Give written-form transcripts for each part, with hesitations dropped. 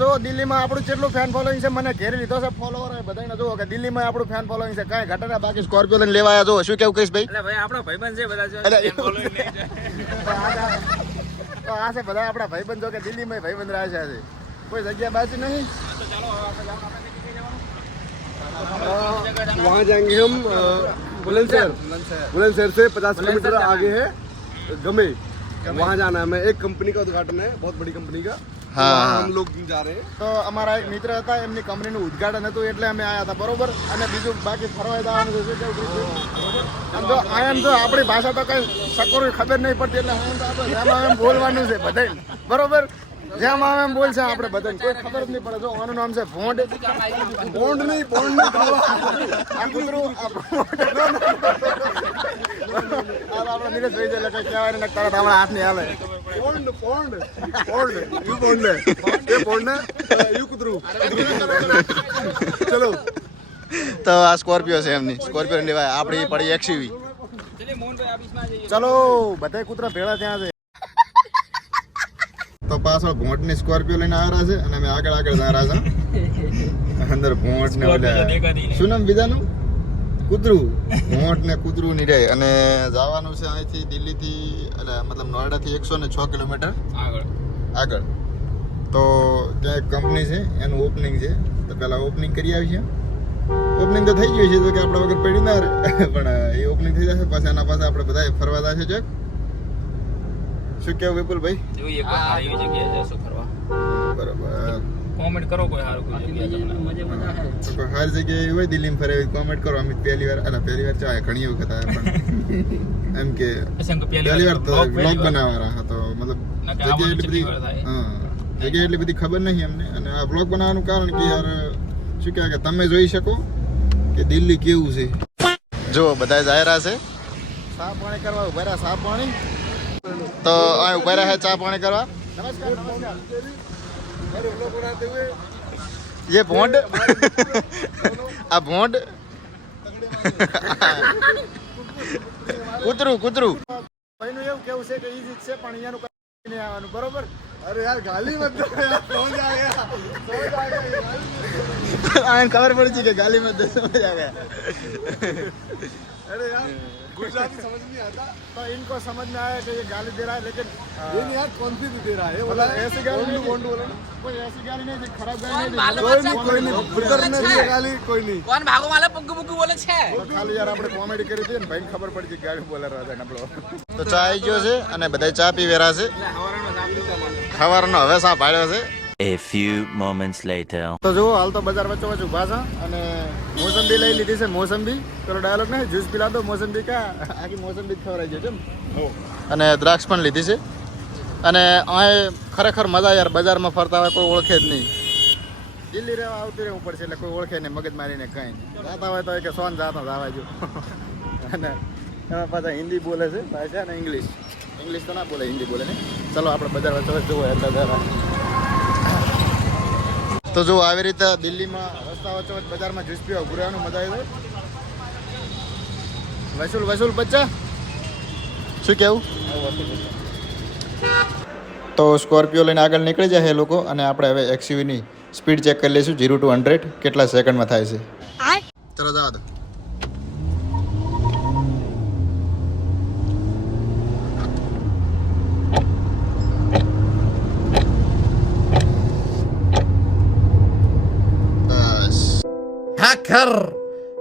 જો દિલ્હીમાં આપણું કેટલું ફેન ફોલોઈંગ છે, મને ઘેરી લીધો છે ફોલોવર બધાને જુઓ કે દિલ્હીમાં આપણું ફેન ફોલોઈંગ છે, કાંઈ ઘટના બાકી સ્કોર્પિયો લઈને લેવા આવ્યા. જો શું કેવું કહીશ ભાઈ? એટલે ભાઈ આપણો ભાઈબંધ છે બધા છે. તો આ છે બધા આપણા ભાઈબંધ, જો કે દિલ્હીમાં ભાઈબંધ રહ્યા છે, કોઈ જગ્યા બાજુ નહીં. वहाँ जाएंगे हम बुलंदशहर से 50 किलोमीटर आगे है गमे, वहाँ जाना है हमें. एक कंपनी का उद्घाटन है, बहुत बड़ी कंपनी का. हाँ, हम लोग जा रहे हैं. તો અમારા એક મિત્ર હતા, એમની કંપનીનું ઉદ્ઘાટન હતું એટલે અમે આવ્યા હતા, બરોબર. અને બીજું બાકી ફરવા જવાનું છે. જો આમ તો આપણી ભાષા તો કઈ સકોરી ખબર નહીં પડતી, એટલે આમ તો આપણે જેમાં એમ બોલવાનું છે બધાને, બરોબર. જેમ આવે એમ બોલશે આપણે બધાને, કોઈ ખબર જ નહીં પડે. જો આનું નામ છે ભોંડ. બોન્ડ नहीं આ કૂતરું આપણે નીરજ ભાઈ છે એટલે કઈ કહેવાય ને તરત હમણાં હાથ નહીં હાલે. Bond bond bond you bond है, ये बोन्ड है, यू कुतरू. चलो તો આ સ્કોર્પિયો છે એમની, સ્કોર્પિયો લેવાય. આપણી પડી એક્સયુવી. ચલો બધા કૂતરા ભેળા ત્યાં છે. તો પાછળ ભોંટની સ્કોર્પિયો લઈને આવ્યા છે અને અમે આગળ જઈ રહ્યા છે. અંદર ભોંટ ને શું નામ બીજાનું? કૂતરું. ભોંટ ને કૂતરું ની રહે. અને જવાનું છે અહીંથી દિલ્હીથી, એટલે મતલબ નોઈડાથી 106 કિલોમીટર આગળ. તો ત્યાં એક કંપની છે, એનું ઓપનિંગ છે. તો પહેલાં ઓપનિંગ કરી આવી છે. ઓપનિંગ તો થઈ ગયું છે, તો કે આપણા વગર પડી ના રહે, પણ એ ઓપનિંગ થઈ જશે. પાછા એના પાસે આપણે બધા ફરવા જાય છે. શું કેવું વિપુલભાઈ? જોઈએ કોઈ સારી એવી જગ્યાએ જશો ફરવા. બરોબર. કોમેન્ટ કરો કોઈ સારું કોઈ જગ્યાએ તમને. તો કોઈ હર જગ્યાએ હોય દિલ્હીમાં ફરે કોમેન્ટ કરો. અમે પહેલી વાર ચાહે ઘણી વખત આવ્યા, પણ એમ કે પહેલી વાર તો બ્લોગ બનાવવાના હતો. મતલબ જગ્યા એટલી બધી જગ્યા એટલી બધી ખબર નહીં અમને. અને આ બ્લોગ બનાવવાનું કારણ કે યાર શું કહેવાય કે તમે જોઈ શકો કે દિલ્હી કેવું છે. જો બધા જાય રહ્યા છે ચા પાણી કરવા, ઉભા રહ્યા ચા પાણી. તો અહીં ઉભા રહ્યા ચા પાણી કરવા. નમસ્કાર. ये भोंड आ भोंड કૂતરું ભાઈનું એવું કેવું છે કે ઈજી છે, પણ અહીંયાનું કઈ નહીં આવવાનું, બરોબર. अरे यार गाली मत दो यार, समझ आ गया. આને ખબર પડી કે ગાલી માં 10 સમજ आ गया. अरे यार गुजराती समझ नहीं आता, तो इनको समझ में आया कि ये गाली दे रहा है, लेकिन ये नहीं यार कौन सी दे रहा है, मतलब ऐसी गाली नहीं, बोंड बोला ना. कोई ऐसी गाली नहीं थी, खराब गाली नहीं कोई नहीं ब्रदर ने दी गाली, कोई नहीं. કોણ ભાગો માલે પગ્ગુ પગ્ગુ બોલે છે. તો ખાલી યાર આપણે કોમેડી કરી હતી ને, ભાઈને ખબર પડી કે ગાડી બોલે રહ્યા છે આપણો. તો ચા આવી ગયો છે અને બધા ચા પી વેરા છે. ખવારનો હવે સા પાડ્યો છે. A few moments later. તો જુઓ હાલ તો બજાર વચ્ચે ઉભા છે અને મોસંબી લઈ લીધી છે. મોસંબી પેલો ડાયલોગ નહીં, જ્યુસ પીલા દો મોસંબી કા, આખી મોસંબી ખવડાવી છે કેમ. અને દ્રાક્ષ પણ લીધી છે. અને અહીં ખરેખર મજા યાર, બજારમાં ફરતા હોય કોઈ ઓળખે જ નહીં. દિલ્હી રહેવા આવતું રહેવું પડશે એટલે કોઈ ઓળખે નહીં, મગજ મારીને કંઈ નહીં. જાતા હોય તો કે સોન જાતા જવા જો. અને એમાં પાછા હિન્દી બોલે છે ભાષા ને ઇંગ્લિશ તો ના બોલે, હિન્દી બોલે નહીં. ચલો આપણે બજાર વચ્ચે જુઓ એટલે જરા. તો જો આવી રીતે દિલ્હીમાં રસ્તા વચ્ચે બજારમાં જ્યુસ પીવા ઉભું રહેવાનું મજા આવે. વસૂલ બચ્ચા શું કેવું? તો સ્કોર્પિયો લઈને આગળ નીકળી જાય એ લોકો, અને આપણે હવે એક્સયુવીની સ્પીડ ચેક કરી લઈશું 0 to 100 કેટલા સેકન્ડમાં થાય છે. ચલો જવા દો.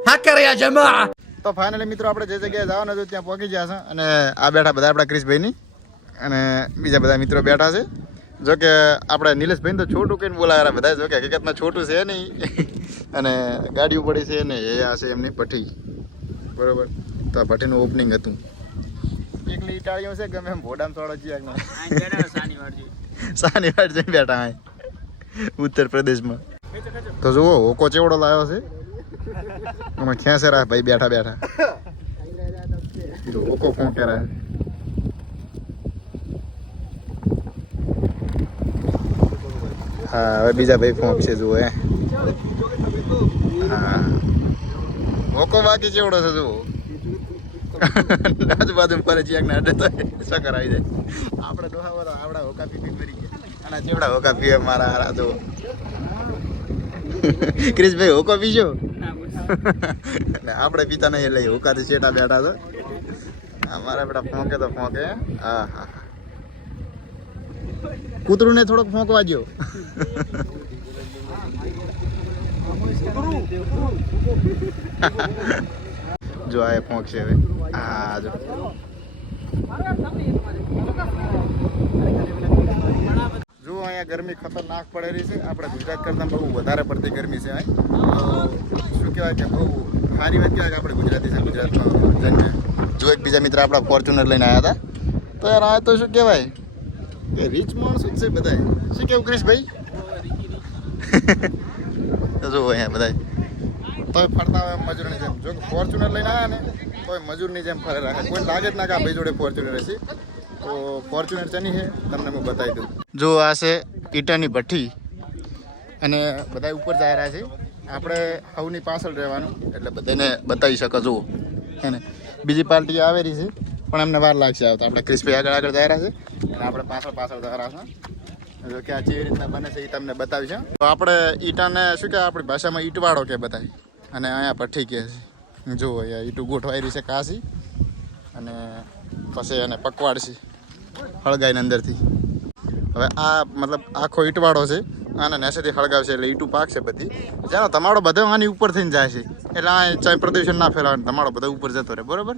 હેકર યા જમા. તો ફાઇનલી મિત્રો આપણે જે જગ્યાએ જવાનું હતું ત્યાં પહોંચી ગયા છે. અને આ બેઠા બધા આપણા ક્રિશભાઈની અને બીજા બધા મિત્રો બેઠા છે. જો કે આપણે નિલેશભાઈને તો છોટું કહીને બોલાવ્યા બધા, જો કે હકીકતમાં છોટું છે નહીં. અને ગાડીઓ પડી છે ને એ આ છે એમની ભઠ્ઠી, બરોબર. તો આ ભઠ્ઠીનું ઓપનિંગ હતું. એકલી ઇટાળીઓ છે ગમે એમ ભોડામ થોડો ચિયાકમાં સાની વાટ જઈ બેઠા અહીં ઉત્તર પ્રદેશમાં. તો જુઓ હોકો ચેવડો લાવ્યો છે. આમાં ખેંચે રહ્યા ભાઈ બેઠા હોકો ફોંકે રહ્યા. હા હવે બીજા ભાઈ ફોંક છે જુઓ. હા હોકો બાકી ચેવડો છે જુઓ. આજુબાજુ ફરે ચિયાક ને અડે તો સકર આવી જાય. આપણે ડોહા આવડા હોકા પી મરી ગયા અને ચેવડા હોકા પીવે મારા હારા જુઓ. ક્રિશભાઈ હોકો પીશો ને આપણે પીતા નહીં એટલે હોકાથી શેટા બેઠા તો અમારા બેટા ફોંકે તો ફોંકે. હા હા કૂતરું ને થોડોક ફોંકવા દો. જો આ ફોંક છે હવે. હા જો જો અહીંયા ગરમી ખતરનાક પડેલી છે. આપણે ગુજરાત કરતાં બહુ વધારે પડતી ગરમી છે અહીં. શું કહેવાય કે બહુ સારી વાત કહેવાય કે આપણે ગુજરાતી છે ગુજરાતમાં જઈને. જો એક બીજા મિત્ર આપણા ફોર્ચ્યુનર લઈને આવ્યા હતા તો યાર આ તો શું કહેવાય કે રીચ માણસો જ છે બધા. શું કેવું ક્રિશભાઈ? જો અહીંયા બધા તોય ફરતા હોય મજૂરની જેમ. જો ફોર્ચ્યુનર લઈને આવ્યા ને તોય મજૂરની જેમ ફરે રાખે. કોઈ લાગે જ ના કે આ ભાઈ જોડે ફોર્ચ્યુનર હશે. તો ફોર્ચ્યુનર ચની છે તમને હું બતાવી દઉં. જો આ છે ઈટાની ભઠ્ઠી અને બધા ઉપર જઈ રહ્યા છે. આપણે સૌની પાછળ રહેવાનું એટલે બધાને બતાવી શકો. જુઓ હે ને બીજી પાર્ટી આવેલી છે પણ એમને વાર લાગશે આવતા. આપણે ક્રિસ્પી આગળ આગળ જઈ રહ્યા છે અને આપણે પાછળ પાછળ જઈ રહ્યા છે. જો કે આ જેવી રીતના બને છે એ તમને બતાવીશ. તો આપણે ઈટાને શું કહેવાય આપણી ભાષામાં ઈટવાળો કે બતાવી અને અહીંયા ભઠ્ઠી કહે છે. જુઓ અહીંયા ઈટું ગોઠવાયેલી છે કાશી અને પછી એને પકવાડશે હળગાઈને અંદરથી. હવે આ મતલબ આખો ઈટવાળો છે. આને નેસેથી હળગાવશે એટલે ઈટું પાકશે બધી. જાણો તમારો બધો આની ઉપર થઈને જાય છે એટલે આ ચાય પ્રદૂષણ ના ફેલાવે. તમારો બધો ઉપર જતો રહે બરાબર.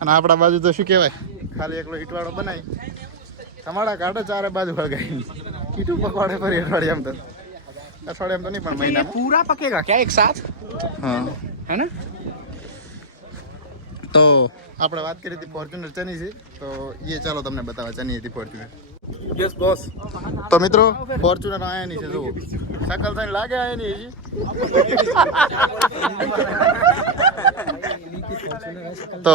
અને આપણા બાજુ તો શું કહેવાય ખાલી એકલો ઈટવાળો બનાવી તમારા કાઢે ચારે બાજુ હળગાવી ઈટું પકવાડે ફરી અઠવાડિયામ તો અઠવાડિયામ તો નહીં પણ મહિનામાં पूरा पकेगा क्या एक साथ હા है ना? તો આપણે વાત કરી હતી ફોર્ચ્યુનર ચની છે તો એ ચાલો તમને બતાવવા ચની હતી ફોર્ચ્યુનર. Yes boss. તો મિત્રો ફોર્ચ્યુનર આયાની છે. જુઓ શકલ થઈને લાગે આયાની હજી. तो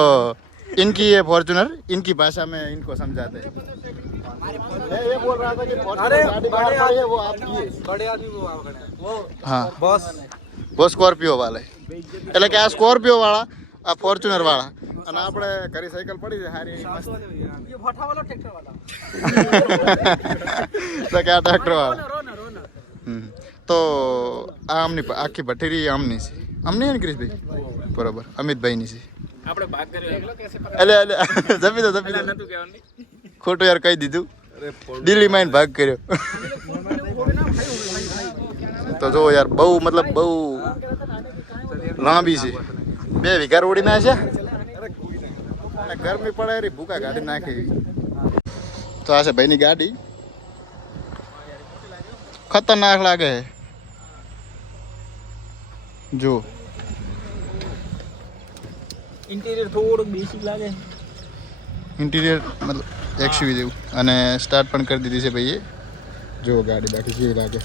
इनकी ये फॉर्च्यूनर इनकी भाषा में इनको समझाते हैं. ये बोल रहा था कि फॉर्च्यूनर गाड़ी बाहर पड़ी है वो आपकी है. बड़े आदमी वो हाँ बॉस. वो स्कॉर्पियो वाला એટલે કે આ સ્કોર્પિયો વાળા આ ફોર્ચ્યુનર વાળા અને આપણે ઘરે સાયકલ પડી છે સારી મસ્ત. ये भट्टा वाला ट्रैक्टर वाला. તો કે આ ટ્રેક્ટર વાળા. તો આ આમની આખી ભઠ્ઠી આમની છે. આમની ને ક્રિશભાઈ બરોબર અમિતભાઈની છે. આપણે ભાગ કર્યો એકલો કેસે એટલે જમી દો જમી દો. નતું કહેવાનું. ખોટું યાર કહી દીધું. દિલ્હી માં ભાગ કર્યો. તો જો યાર બહુ મતલબ બહુ લાંબી છે. 2 વીઘા રોડી ના છે અને ગરમી પડે રી ભૂકા ગાડી નાખી. તો આ છે ભાઈની ગાડી. ખતરનાક લાગે જો. ઇન્ટિરિયર થોડુંક બેસિક લાગે. ઇન્ટિરિયર મતલબ એક્સયુવી જેવું અને સ્ટાર્ટ પણ કરી દીધી છે ભાઈએ. જો ગાડી બાકી કેવી લાગે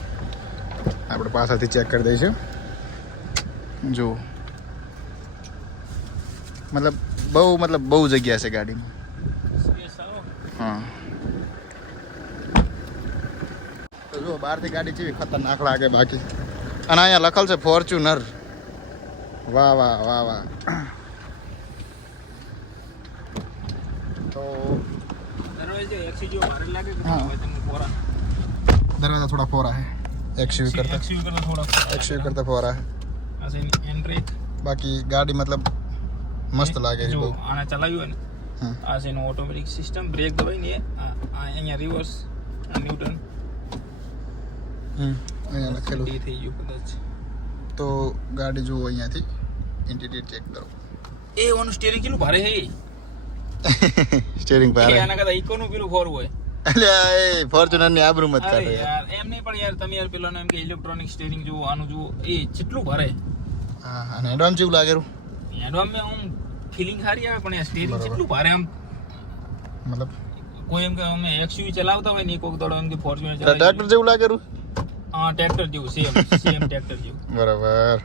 આપણે પાછળથી ચેક કરી દઈશું. જો બહુ જગ્યા છે ગાડીમાં. હા તો જો બહારથી ગાડી કેવી ખતરનાક લાગે બાકી. અને અહીંયા લખેલ છે ફોર્ચ્યુનર. વાહ વાહ વાહ વાહ. તો દરવાજે એક્સી જો મારે લાગે કે हाँ। તમે પોરા दरवाजा थोड़ा फोरा है एक्सयूवी करता થોડા एक्सयूवी करता फोरा है. આ છે એન્ટ્રી. बाकी गाड़ी मतलब मस्त लागे જો बહુ. આને ચલાવ્યું હોય ને હા. આ છે એનું ઓટોમેટિક સિસ્ટમ. બ્રેક દબાઈ ને આ અહીંયા રિવર્સ આ ન્યૂટન અહીંયા લખેલું. ડી થઈ ગયું કદાચ. તો ગાડી જુઓ અહીંયાથી ઇન્ટિરિયર ચેક કરો. એ ઓનું સ્ટીયરિંગ કેટલું ભારે છે. સ્ટીયરિંગ પર એ આના કરતા ઇકોનું પેલું ફોર હોય. એટલે એ ફોર્ચ્યુનર ની આબરૂ મત અરે કાઢો યાર. યાર એમ નહીં પણ યાર તમે યાર પેલાનો એમ કે ઇલેક્ટ્રોનિક સ્ટીયરિંગ જુઓ આનું જુઓ એ કેટલું ભારે. હા અને એડવાન્સ જેવું લાગેલું એડવામાં આમ ફિલિંગ સારી આવે પણ સ્ટીયરિંગ બરાબર. કેટલું ભારે આમ. મતલબ કોઈ એમ કે અમે એક્સયુવી ચલાવતા હોય ને કોક દોડો એમ કે ફોર્ચ્યુનર ટ્રેક્ટર જેવું લાગેલું. હા ટ્રેક્ટર જેવું સેમ ટ્રેક્ટર જેવું. બરાબર.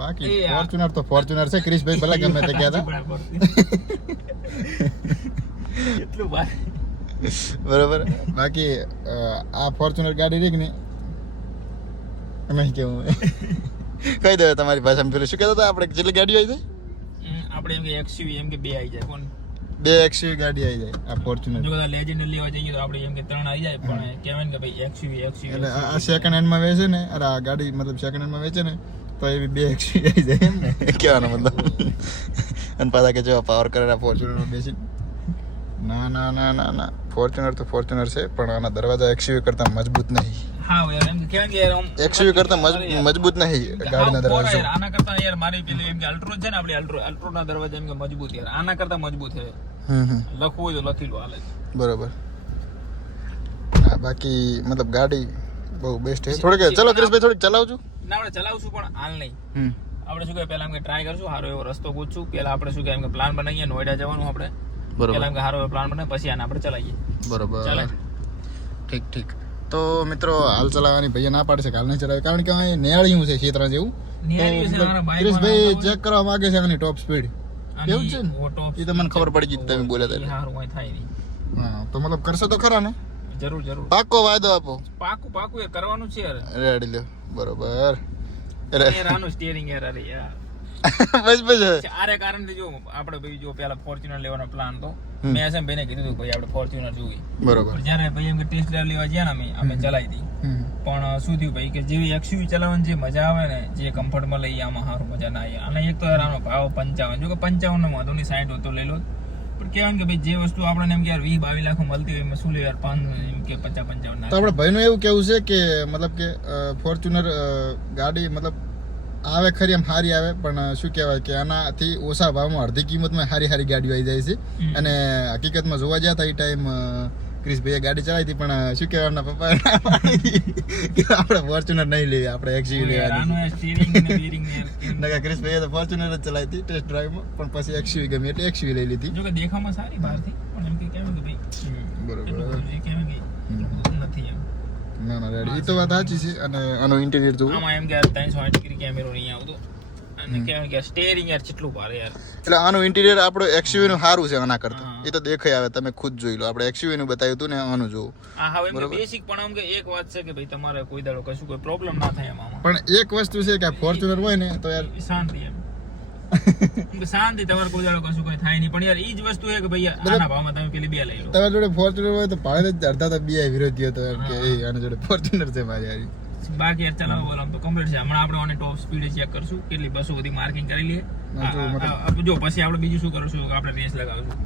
બાકી એ યાર. ફોર્ચ્યુનર તો ફોર્ચ્યુનર છે. ક્રિશભાઈ ભલે ગમે તે કહેતા એટલું ભારે. બરાબર. બાકી આ ફોર્ચ્યુનર ગાડી રહી ને એમાં કેવું કહી દો તમારી ભાષામાં પેલું શું કહેતા હતા આપણે કેટલી ગાડીઓ આવી જાય. આપણે એમ કે એક્સયુવી એમ કે બે આવી જાય કોણ બે XUV ગાડી આવી જાય આ ફોર્ચ્યુનર. જો કદાચ લેજેન્ડ લેવા જઈએ તો આપણે એમ કે 3 આવી જાય, પણ કહેવાય ને કે ભાઈ XUV એટલે આ સેકન્ડ હેન્ડમાં વેચે ને, અરે આ ગાડી મતલબ સેકન્ડ હેન્ડમાં વેચે ને તો એવી બે XUV આવી જાય એમ ને કહેવાનો મતલબ. અને પાછા કે જો પાવર કરેલા ફોર્ચ્યુનરમાં બેસી, ના ના ના ના ના, ફોર્ચ્યુનર તો ફોર્ચ્યુનર છે પણ આના દરવાજા XUV કરતા મજબૂત નહીં. હા યાર, એમ કહેવાય કે યાર આમ XUV કરતા મજબૂત નહીં ગાડીના દરવાજા. યાર આના કરતા યાર મારી પેલી એમ કે અલ્ટ્રો છે ને, આપણી અલ્ટ્રોના દરવાજા એમ કે મજબૂત યાર આના કરતા મજબૂત છે. લખવું હોય તો લખી લો, હાલે. બરોબર. હા બાકી મતલબ ગાડી બહુ બેસ્ટ છે. થોડીક ચલો ક્રિશભાઈ થોડીક ચલાવજો. ના આપણે ચલાવશું પણ હાલ નહીં. આપણે શું કહે પહેલા એમ કે ટ્રાય કરશું, સારો એવો રસ્તો પૂછશું. પહેલા આપણે શું કહે એમ કે પ્લાન બનાવીએ, નોઈડા જવાનું આપણે. પહેલા એમ કે સારો એવો પ્લાન બનાવીએ, પછી આને આપણે ચલાવીએ. બરોબર. ચાલે. ઠીક. તો મિત્રો હાલ ચલાવવાની ભૈયા ના પાડે છે, હાલ નહીં ચલાવે કારણ કે અહીં નેહાળ્યું છે ક્ષેત્ર જેવું. ક્રિશભાઈ ચેક કરવા માંગે છે આની ટોપ સ્પીડ. એવું છે ને, એ તો મને ખબર પડી ગઈ તમે બોલ્યા હતા. સારું કઈ થાય નહીં. હા તો મતલબ કરશો તો ખરા ને? જરૂર પાકો વાયદો આપો. પાકું એ કરવાનું છે યાર. રેડી લ્યો. બરોબર. યાર આનું સ્ટીયરિંગ યાર, અરે યાર બસ આરે કારણે જો આપણે ભાઈ જો પેલા ફોર્ચ્યુનર લેવાનો પ્લાન તો મેં એસએમ ભાઈને કીધું હતું ભાઈ આપણે ફોર્ચ્યુનર જોઈએ. બરોબર. જ્યારે ભાઈ એમ કે ટેસ્ટ ડ્રાઈવ લેવા ગયા ને અમે ચલાવી હતી, પણ શું થયું ભાઈ કે જેવી XUV ચલાવવાની જે મજા આવે ને, જે કમ્ફર્ટમાં લઈએ આમાં સારું મજા ના આવે. અને એક તો યાર આનો ભાવ 55, જો કે 55 નો વાંધો નહીં, 60 તો લઈ લો. પણ કહેવાય કે ભાઈ જે વસ્તુ આપણને એમ કે યાર 20-22 લાખ મળતી હોય એમાં શું લે યાર 5 એમ કે 50-55 તો આપણે ભાઈનું એવું કેવું છે કે મતલબ કે ફોર્ચ્યુનર ગાડી મતલબ આવે ખરી એમ સારી આવે, પણ શું કહેવાય કે આનાથી ઓછા ભાવમાં અડધી કિંમતમાં સારી ગાડીઓ આવી જાય છે. અને હકીકતમાં જોવા ગયા હતા એ ટાઈમ ક્રિશભાઈએ ગાડી ચલાવી હતી, પણ શું કહેવાય એમના પપ્પા કે આપણે ફોર્ચ્યુનર નહીં લેવી, આપણે XUV લેવાની. નકા ક્રિશભાઈએ તો ફોર્ચ્યુનર જ ચલાવી હતી ટેસ્ટ ડ્રાઈવમાં, પણ પછી XUV ગમી એટલે XUV લઈ લીધી. જો કે દેખામાં સારી બહારથી, પણ એમ કે કહેવાય કે ભાઈ બરોબર એ કહેવાય કે નથી એમ. ના રેડી, એ તો વાત સાચી છે. અને આનું ઇન્ટિરિયર જોવું, આમાં એમ કે 360 ડિગ્રી કેમેરો નહીં આવતો, અને કહેવાય કે સ્ટીયરિંગ યાર કેટલું ભારે યાર. એટલે આનું ઇન્ટિરિયર આપણું XUV નું સારું છે આના કરતા. એ તો દેખાય આવે, તમે ખુદ જોઈ લો. આપણે XUV નું બતાવ્યું હતું ને, આનું જોવું. હા હવે એમ બેસિક, પણ આમ કે એક વાત છે કે ભાઈ તમારે કોઈ દાડો કશું કોઈ પ્રોબ્લેમ ના થાય એમાં. પણ એક વસ્તુ છે કે ફોર્ચ્યુનર હોય ને તો યાર શાંતિ એમ શાંતિ, તમારે કોઈ દાડો કશું કોઈ થાય નહીં. પણ યાર ઈ જ વસ્તુ છે કે ભાઈ આના ભાવમાં તમે પેલી બે લઈ લો. તમારી જોડે ફોર્ચ્યુનર હોય તો ભાડે જ અડધા તો બે વિરોધી હતો કે એ આના જોડે ફોર્ચ્યુનર છે મારી યાર. બાકી યાર ચલાવો બોલો તો કમ્પ્લીટ છે. હમણાં આપણે ટોપ સ્પીડ ચેક કરશું, કેટલી બસો બધી માર્કિંગ કરી લઈએ. જો પછી આપણે બીજું શું કરશું, આપણે રેસ લગાવશું.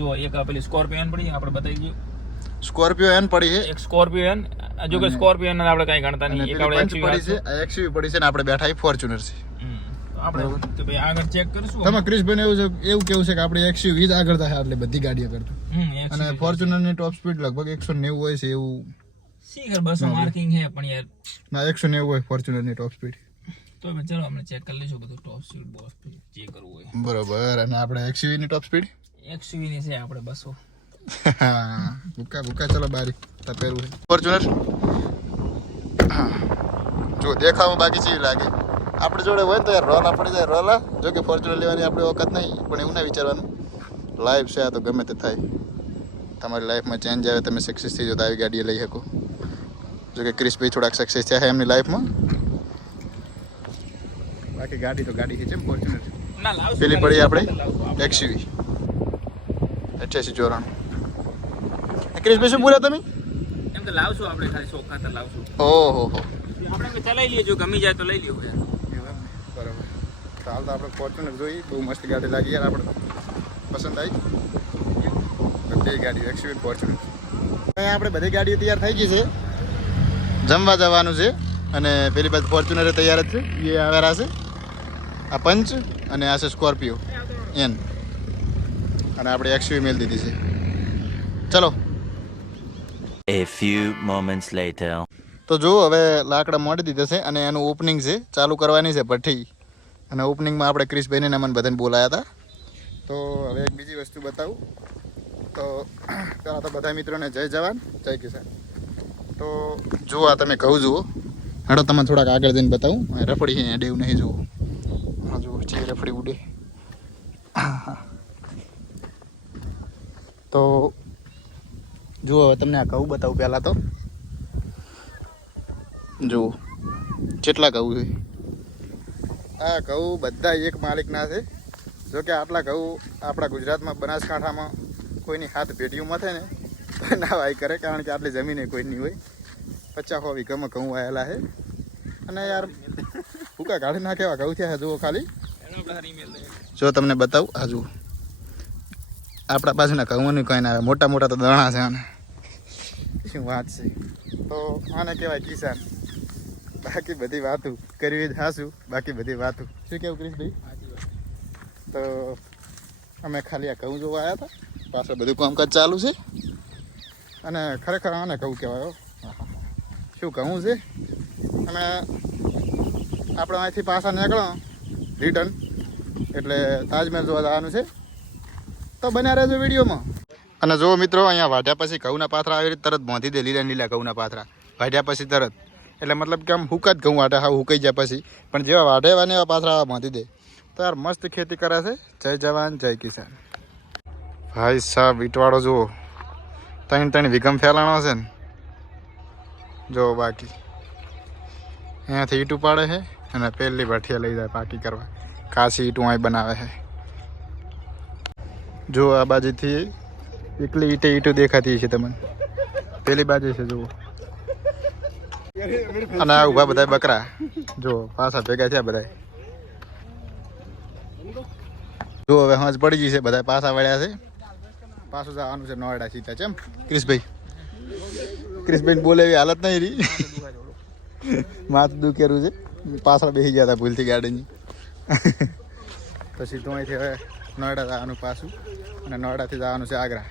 જો એક પેલી સ્કોર્પિયો એન પડી, આપણે બતાવી દઈએ. સ્કોર્પિયો એન પડી છે, એક સ્કોર્પિયો એન. જો કે સ્કોર્પિયો એન આપણે કઈ ગણતા નહીં, એક આપણે પડી છે, XUV પડી છે ને આપણે બેઠા એ ફોર્ચ્યુનર છે. આપણે તો ભાઈ આગળ ચેક કરશું. તમે ક્રિશભાઈ એવું કેવું છે કે આપણે XUV જ આગળ થાય એટલે બધી ગાડીઓ કરતું, અને ફોર્ચ્યુનર ની ટોપ સ્પીડ લગભગ 190 હોય છે એવું. શીખર 200 માર્કિંગ છે, પણ યાર ના 190 હોય ફોર્ચ્યુનર ની ટોપ સ્પીડ. તો ચલો આપણે ચેક કરી લઈશું બધું ટોપ સ્પીડ બોસ સ્પીડ જે કરવું હોય. બરોબર. અને આપણે XUV ની ટોપ સ્પીડ XUV ની છે આપણે 200. ભૂકા ચલો બારી તપેલું છે ફોર્ચ્યુનર. જો દેખાવામાં બાકી છે લાગે, આપણે જોડે હોય ને તો યાર રોલા પડી જાય. રોલા જો કે ફોર્ચ્યુનર લેવાની આપણે વખત નહીં, પણ એવું ના વિચારવાનું. લાઈફ છે આ તો ગમે તે થાય. તમારી લાઈફમાં ચેન્જ આવે, તમે સક્સેસ થઈ જાઓ તો આવી ગાડીઓ લઈ શકો. જો કે ક્રિશભાઈ થોડાક સક્સેસ થયા છે એમની લાઈફમાં. બાકી ગાડી તો ગાડી છે ફોર્ચ્યુનર. પેલી પડી આપણે XUV 8894. ક્રિશભાઈ શું બોલ્યા તમે? એમ તો લાવશું આપણે, ખાલી શોખ ખાતર લાવશું. ઓહો આપણે ચલાવી લઈએ, જો ગમી જાય તો લઈ લ્યો યાર. બરાબર. તો હાલ તો આપણે ફોર્ચ્યુનર જોઈ, બહુ મસ્ત ગાડી લાગી યાર, આપણે પસંદ આવી બધી ગાડીઓ XUV ફોર્ચ્યુનર. આપણે બધી ગાડીઓ તૈયાર થઈ ગઈ છે, જમવા જવાનું છે. અને પેલી બાજુ ફોર્ચ્યુનર તૈયાર જ છે, એ આવેલા છે. આ પંચ અને આ છે સ્કોર્પિયો એન, અને આપણે XUV મેળ દીધી છે. ચલો. A few moments later. તો જો હવે લાકડા મોડી દીધા છે અને એનું ઓપનિંગ છે, ચાલુ કરવાની છે ભઠ્ઠી. અને ઓપનિંગમાં આપણે ક્રિશભાઈને ને મને બધાને બોલાયા હતા. તો હવે એક બીજી વસ્તુ બતાવું. તો પહેલાં તો બધા મિત્રોને જય જવાન જય કિસાન. તો જુઓ આ તમે કહું જુઓ, હાડો તમે થોડાક આગળ જઈને બતાવું. રફડી છે એડે એવું નહીં જુઓ. હા જુઓ છે રફડી ઉડે. તો જુઓ હવે તમને આ કહું બતાવું. પહેલાં તો જુઓ કેટલા ઘઉં છે. આ ઘઉં બધા એક માલિકના છે, જો કે આટલા ઘઉં આપણા ગુજરાતમાં બનાસકાંઠામાં કોઈની હાથ પેઢીઓ મથે ને તો ના વાય કરે, કારણ કે આટલી જમીને કોઈની હોય. 50 વીઘામાં ઘઉં વાયેલા છે. અને યાર ભૂકા કાઢી નાખેવા ઘઉં થયા જુઓ ખાલી. જો તમને બતાવું, આ જુઓ આપણા પાસેના ઘઉંની કંઈ ના આવે, મોટા મોટા તો દણા છે. આને શું વાત છે. તો આને કહેવાય કિસાન. બાકી બધી વાતો કરવી જ હાસું, બાકી બધી વાતો. શું કેવું ક્રિશભાઈ? તો અમે ખાલી આ ઘઉં જોવા આવ્યા હતા, પાછળ બધું કામકાજ ચાલુ છે. અને ખરેખર આને ઘઉં કહેવાય. શું ઘઉં છે. અને આપણે અહીંથી પાછા નીકળો રિટર્ન એટલે તાજમહેલ જોવા જવાનું છે. તો બન્યા રહેજો વિડીયોમાં. અને જો મિત્રો, અહીંયા વાઢ્યા પછી ઘઉંના પાથરા આવી રીતે તરત બાંધી દે, લીલા લીલા ઘઉંના પાથરા વાઢ્યા પછી તરત. એટલે મતલબ કે આમ હુકા જ ઘઉં વાઢે, હા હુકાઈ જાય પછી. પણ જેવા વાઢેવાને એવા પાથરા બાંધી દે. તો યાર મસ્ત ખેતી કરે છે. જય જવાન જય કિસાન. ભાઈ સાહેબ ઈટવાળો જુઓ, 3 વીઘમ ફેલાણો છે ને. જો બાકી અહીંયાથી ઈંટું પાડે છે અને પહેલી ભઠ્ઠીએ લઈ જાય પાકી કરવા. કાશી ઈંટું અહીં બનાવે છે. જો આ બાજુથી એકલી ઈંટું દેખાતી છે તમને, પેલી બાજુ છે જુઓ. અને આ ઉભા બધા બકરા જો પાછા ભેગા થયા બધા. જો હવે હાંજ પડી ગઈ છે, બધા પાછા વળ્યા છે. પાછું જવાનું છે નોયડા સીધા. ચેમ ક્રિશભાઈ બોલે એવી હાલત નહીં રહી. માથું દુખેરું છે, પાછળ બેસી ગયા હતા ભૂલથી ગાડીની. પછી તો અહીંથી હવે નોયડા જવાનું પાછું, અને નોયડાથી જવાનું છે આગ્રા.